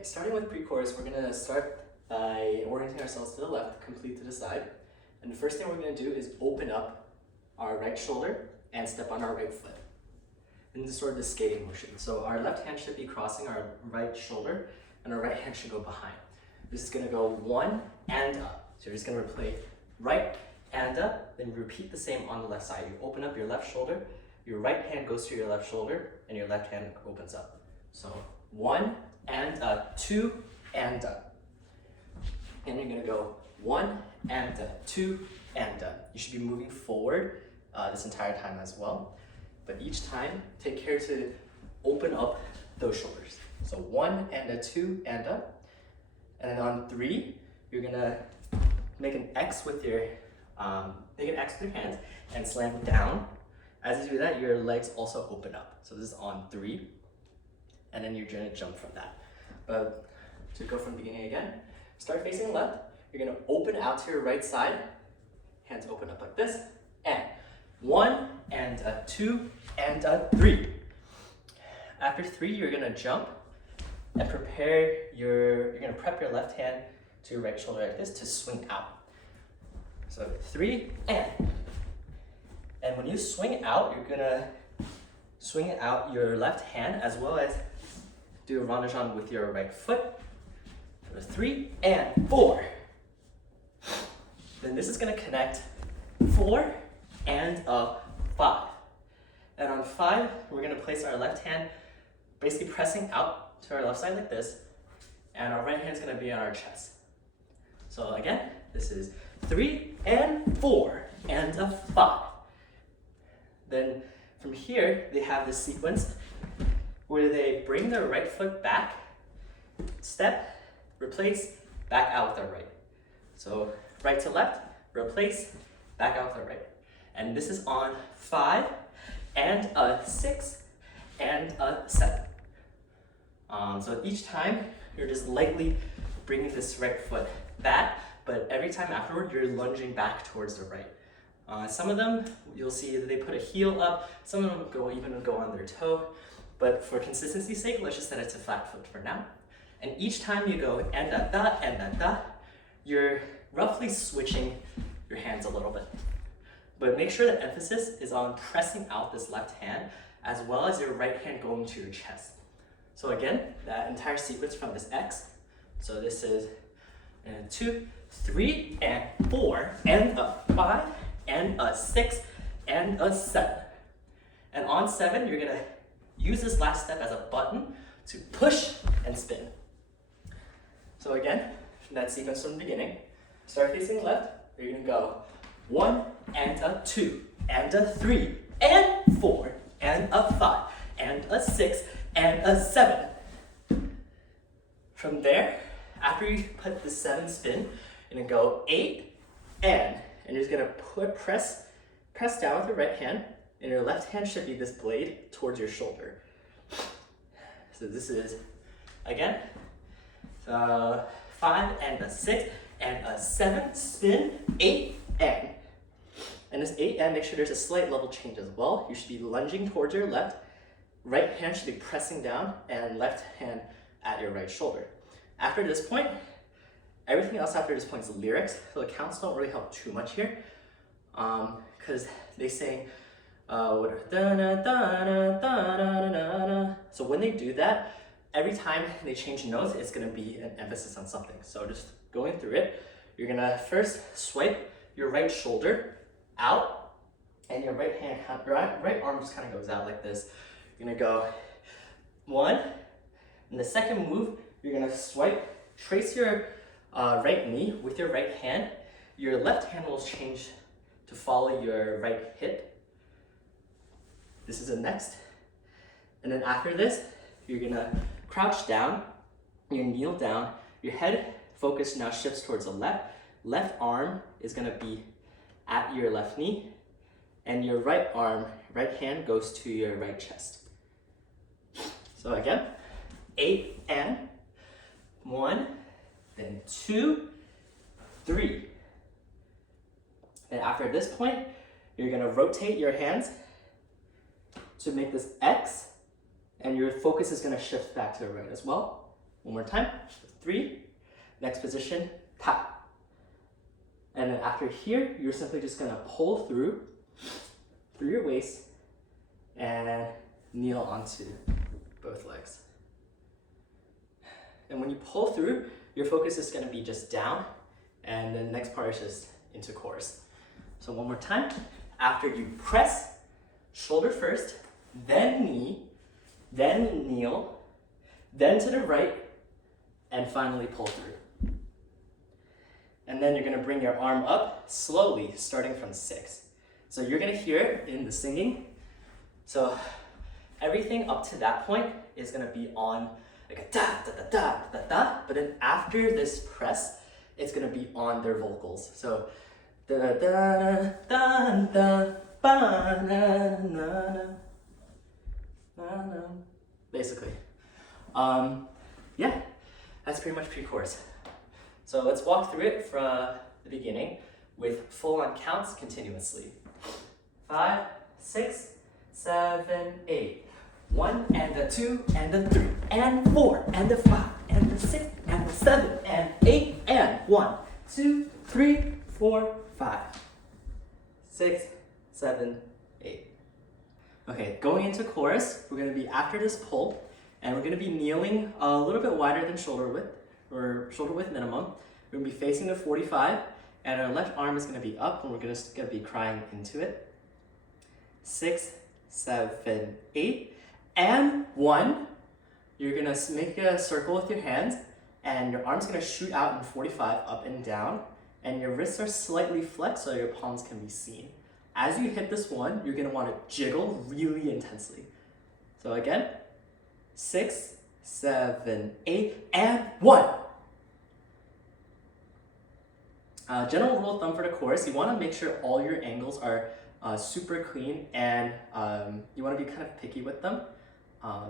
Okay, starting with pre-chorus, we're gonna start by orienting ourselves to the left, complete to the side. And the first thing we're gonna do is open up our right shoulder and step on our right foot. And this is sort of the skating motion. So our left hand should be crossing our right shoulder and our right hand should go behind. This is gonna go one and up. So you're just gonna play right and up, then repeat the same on the left side. You open up your left shoulder, your right hand goes to your left shoulder, and your left hand opens up. So one and up, two and up. And you're gonna go one and up, two and up. You should be moving forward this entire time as well. But each time, take care to open up those shoulders. So one and a two and up. And then on three, you're gonna make an X with your hands and slam down. As you do that, your legs also open up. So this is on three, and then you're gonna jump from that. But to go from the beginning again, start facing left. You're gonna open out to your right side. Hands open up like this, and one and a two and a three. After three, you're gonna jump and you're gonna prep your left hand to your right shoulder like this to swing out. So three and when you swing out, you're gonna swing out your left hand as well as do a rondage with your right foot. So three and four. Then this is gonna connect four and a five. And on five, we're gonna place our left hand basically pressing out to our left side like this, and our right hand's gonna be on our chest. So again, this is three and four and a five. Then from here, they have this sequence where they bring their right foot back, step, replace, back out with their right. So right to left, replace, back out with the right. And this is on five and a six and a seven. So each time, you're just lightly bringing this right foot back, but every time afterward, you're lunging back towards the right. Some of them, you'll see that they put a heel up. Some of them even go on their toe. But for consistency's sake, let's just set it to flat foot for now. And each time you go and da, you're roughly switching your hands a little bit. But make sure the emphasis is on pressing out this left hand as well as your right hand going to your chest. So again, that entire sequence from this X. So this is two, three, and four, and a five, and a six, and a seven. And on seven, you're gonna use this last step as a button to push and spin. So again, that sequence from the beginning, start facing left, you're gonna go one, and a two, and a three, and four, and a five, and a six, and a seven. From there, after you put the seven spin, you're gonna go eight, and you're just gonna press down with your right hand, and your left hand should be this blade towards your shoulder. So this is, again, five and a six and a seven, spin, eight, and this eight and make sure there's a slight level change as well. You should be lunging towards your left, right hand should be pressing down, and left hand at your right shoulder. After this point, everything else after this point is lyrics, so the counts don't really help too much here, because they sing, so when they do that, every time they change notes, it's gonna be an emphasis on something. So just going through it, you're gonna first swipe your right shoulder out, and your right arm just kind of goes out like this. You're gonna go one, and the second move, you're gonna swipe, trace your right knee with your right hand. Your left hand will change to follow your right hip. This is the next. And then after this, you're gonna crouch down, you kneel down, your head focus now shifts towards the left. Left arm is gonna be at your left knee, and your right hand goes to your right chest. So again, eight and one, then two, three. And after this point, you're gonna rotate your hands to make this X, and your focus is gonna shift back to the right as well. One more time, 3. Next position, tap. And then after here, you're simply just gonna pull through your waist and kneel onto both legs. And when you pull through, your focus is gonna be just down, and the next part is just into chorus. So one more time, after you press, shoulder first, then knee, then kneel, then to the right, and finally pull through. And then you're gonna bring your arm up slowly, starting from 6. So you're gonna hear it in the singing. So everything up to that point is gonna be on like a da da da da da da, but then after this press, it's gonna be on their vocals. So da da da da da ba na na na, basically. Yeah, that's pretty much pre-chorus. So let's walk through it from the beginning with full-on counts continuously. 5, 6, 7, 8. 1 and a 2 and a 3 and 4 and a 5 and a 6 and a 7 and 8 and 1, 2, 3, 4, 5, 6, 7, 8. Okay, going into chorus, we're going to be after this pull, and we're going to be kneeling a little bit wider than shoulder width, or shoulder width minimum. We're going to be facing the 45, and our left arm is going to be up, and we're going to be crying into it. 6, 7, 8, and 1. You're going to make a circle with your hands, and your arm's going to shoot out in 45 up and down, and your wrists are slightly flexed so your palms can be seen. As you hit this one, you're going to want to jiggle really intensely. So again, 6, 7, 8, and 1. General rule of thumb for the chorus, you want to make sure all your angles are super clean, and you want to be kind of picky with them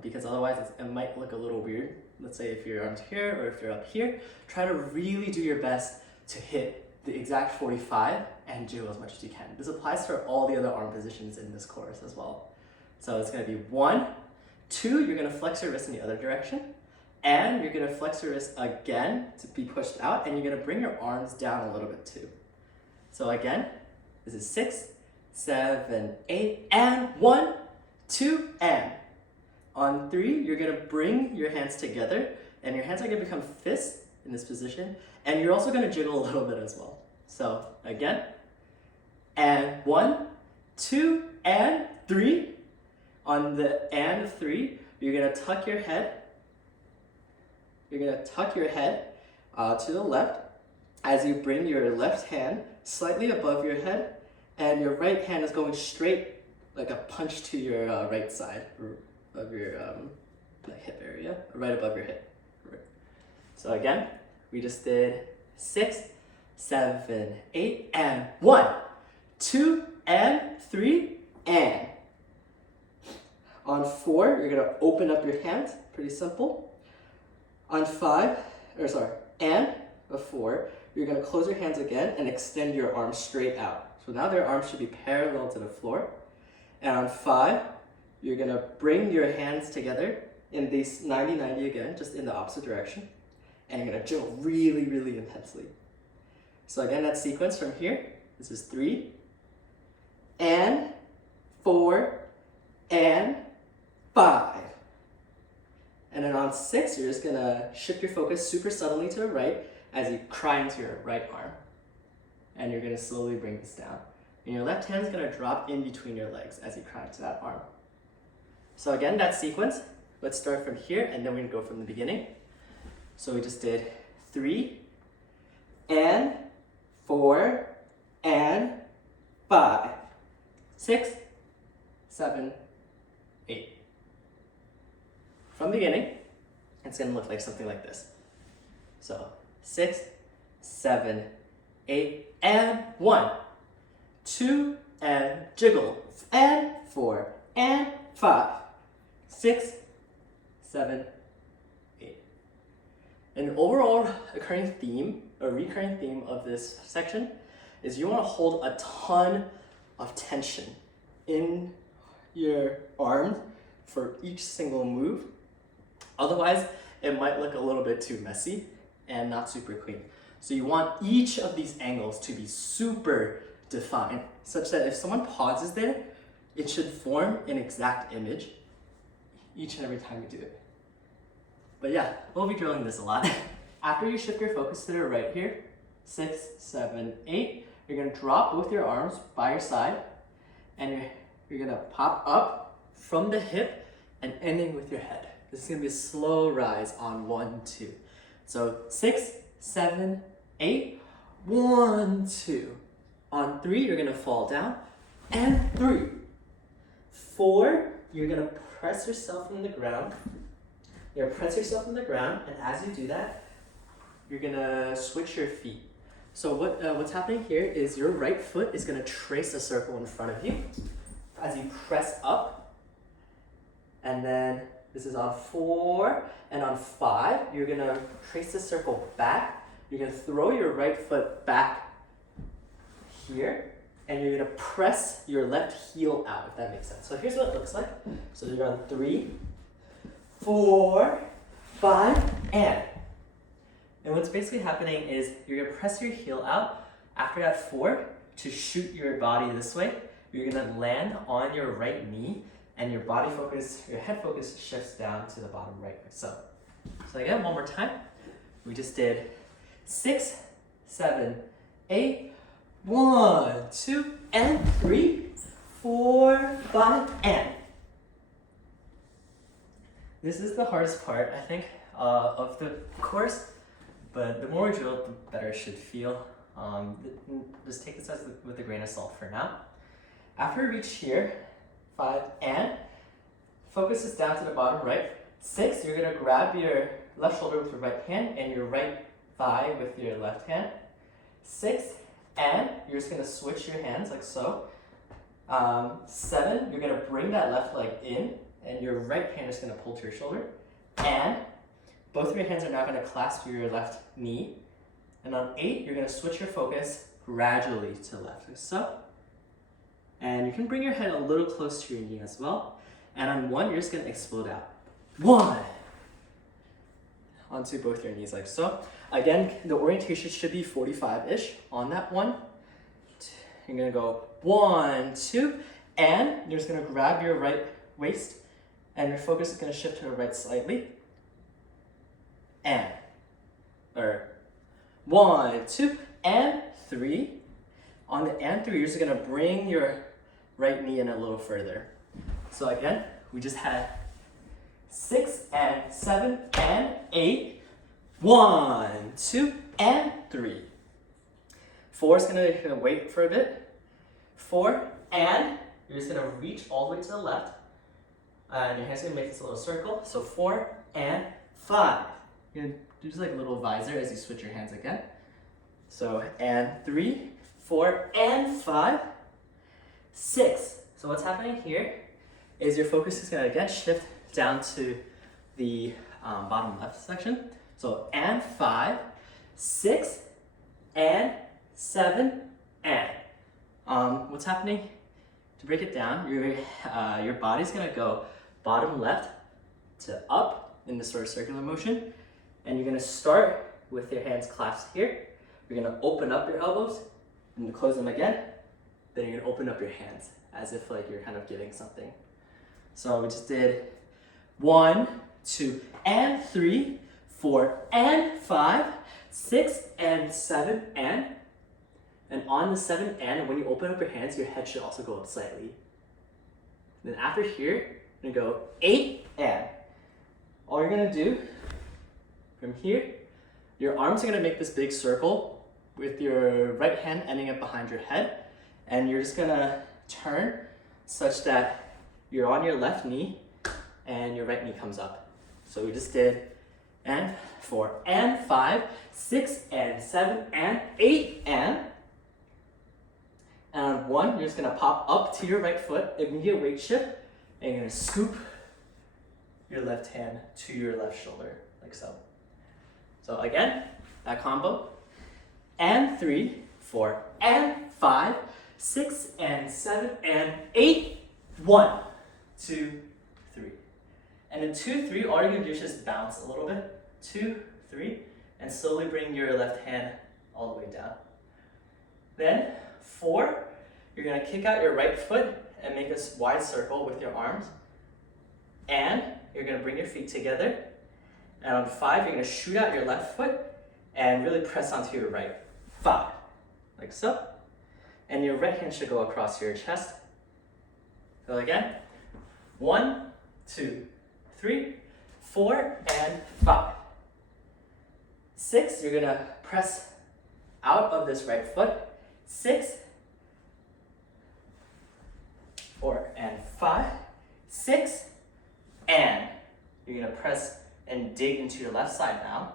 because otherwise it might look a little weird. Let's say if your arm's here or if you're up here, try to really do your best to hit the exact 45 and jiggle as much as you can. This applies for all the other arm positions in this chorus as well. So it's going to be 1, 2, you're going to flex your wrist in the other direction, and you're going to flex your wrist again to be pushed out, and you're going to bring your arms down a little bit too. So again, this is 6, 7, 8, and 1, 2, and. On 3, you're going to bring your hands together, and your hands are going to become fists in this position, and you're also going to jiggle a little bit as well. So again, and 1, 2, and 3. On the and 3, you're going to tuck your head. You're going to tuck your head to the left as you bring your left hand slightly above your head, and your right hand is going straight like a punch to your right side of your hip area, right above your hip. So again, we just did 6, 7, 8, and 1, 2, and 3, and. On 4, you're going to open up your hands, pretty simple. On 5, and a 4, you're going to close your hands again and extend your arms straight out. So now their arms should be parallel to the floor. And on 5, you're going to bring your hands together in these 90-90 again, just in the opposite direction. And you're going to jiggle really, really intensely. So again, that sequence from here, this is 3, and 4, and 5. And then on 6, you're just going to shift your focus super subtly to the right as you cry into your right arm. And you're going to slowly bring this down. And your left hand is going to drop in between your legs as you cry into that arm. So again, that sequence, let's start from here, and then we're going to go from the beginning. So we just did 3, and 4, and 5, 6, 7, 8. From the beginning, it's going to look like something like this. So 6, 7, 8, and 1, 2, and jiggle, and 4, and 5, 6, 7, 8. An overall recurring theme of this section is you want to hold a ton of tension in your arms for each single move. Otherwise, it might look a little bit too messy and not super clean. So you want each of these angles to be super defined, such that if someone pauses there, it should form an exact image each and every time you do it. But yeah, we'll be drilling this a lot. After you shift your focus to the right here, 6, 7, 8, you're gonna drop both your arms by your side, and you're gonna pop up from the hip and ending with your head. This is gonna be a slow rise on 1, 2. So 6, 7, 8, 1, 2. On 3, you're gonna fall down, and 3. 4, you're gonna press yourself in the ground. You're gonna press yourself in the ground, and as you do that, you're gonna switch your feet. So what's happening here is your right foot is gonna trace a circle in front of you as you press up. And then this is on 4, and on 5, you're gonna trace the circle back. You're gonna throw your right foot back here, and you're gonna press your left heel out, if that makes sense. So here's what it looks like. So you're on 3, 4, 5, and what's basically happening is you're gonna press your heel out after that 4 to shoot your body this way. You're gonna land on your right knee, and your body focus, your head focus shifts down to the bottom right. So again, one more time. We just did 6, 7, 8, 1, 2, and 3, 4, 5, and. This is the hardest part, I think, of the course, but the more we drill it, the better it should feel. Just take this with a grain of salt for now. After we reach here, 5, and focus is down to the bottom right. 6, you're gonna grab your left shoulder with your right hand and your right thigh with your left hand. 6, and you're just gonna switch your hands like so. 7, you're gonna bring that left leg in, and your right hand is gonna pull to your shoulder. And both of your hands are now gonna clasp your left knee. And on 8, you're gonna switch your focus gradually to the left, like so. And you can bring your head a little close to your knee as well. And on 1, you're just gonna explode out. 1. Onto both your knees like so. Again, the orientation should be 45-ish on that 1. You're gonna go 1, 2, and you're just gonna grab your right waist, and your focus is gonna shift to the right slightly. And, 1, 2, and 3. On the and 3, you're just gonna bring your right knee in a little further. So again, we just had 6 and 7 and 8. 1, 2, and 3. 4 is gonna wait for a bit. 4, and you're just gonna reach all the way to the left. And your hand's gonna make this a little circle. So 4 and 5. You're gonna do just like a little visor as you switch your hands again. So, and 3, 4, and 5, 6. So what's happening here is your focus is gonna again shift down to the bottom left section. So, and 5, 6, and 7, and. What's happening, to break it down, your body's gonna go bottom left to up in this sort of circular motion. And you're gonna start with your hands clasped here. You're gonna open up your elbows and close them again. Then you're gonna open up your hands as if like you're kind of giving something. So we just did 1, 2, and 3, 4, and 5, 6, and 7, and on the 7 and when you open up your hands, your head should also go up slightly. Then after here, you're gonna go 8, and. All you're gonna do from here, your arms are gonna make this big circle with your right hand ending up behind your head, and you're just gonna turn such that you're on your left knee and your right knee comes up. So we just did and 4 and 5, 6 and 7 and 8 and on 1, you're just gonna pop up to your right foot, immediate weight shift, and you're gonna scoop your left hand to your left shoulder, like so. So again, that combo, and 3, 4, and 5, 6, and 7, and 8, 1, 2, 3. And in 2, 3, all you're gonna do is just bounce a little bit. 2, 3, and slowly bring your left hand all the way down. Then 4, you're going to kick out your right foot and make a wide circle with your arms. And you're going to bring your feet together. And on 5, you're going to shoot out your left foot and really press onto your right. 5, like so. And your right hand should go across your chest. So again, 1, 2, 3, 4, and 5. 6, you're going to press out of this right foot. 6, 4, and 5. 6, and you're going to press and dig into your left side now.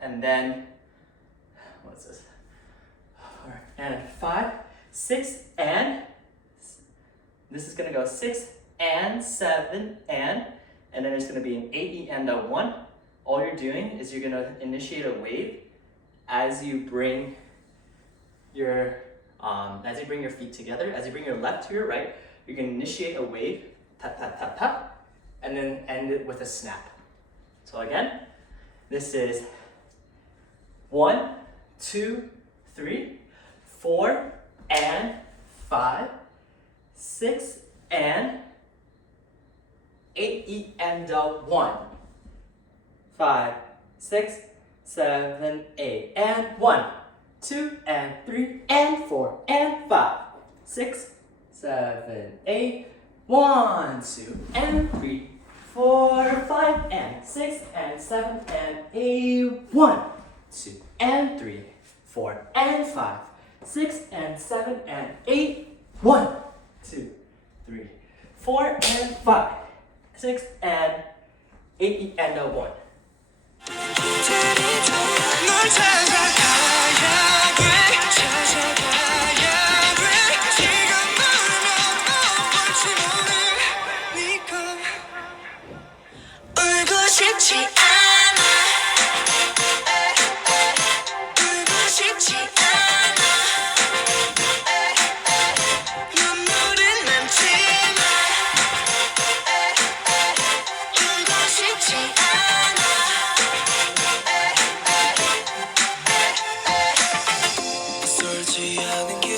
And then, what's this? 4, and 5. 6, and this is going to go 6, and 7, and then there's going to be an 8 and a 1. All you're doing is you're going to initiate a wave as you bring your feet together. As you bring your left to your right, you're going to initiate a wave, tap, tap, tap, tap, and then end it with a snap. So again, this is 1, 2, 3, 4, and 5, 6, and 8 and 1. 5, 6, 7, 8, and 1, 2, and 3, and 4, and 5, 6, 7, 8, 1, 2, and 3, 4, 5, and 6, and 7, and 8, 1, 2, and 3, 4, and 5, 6, and 7, and 8, 1, 2, 3, 4, and 5, 6, and 8 and 1.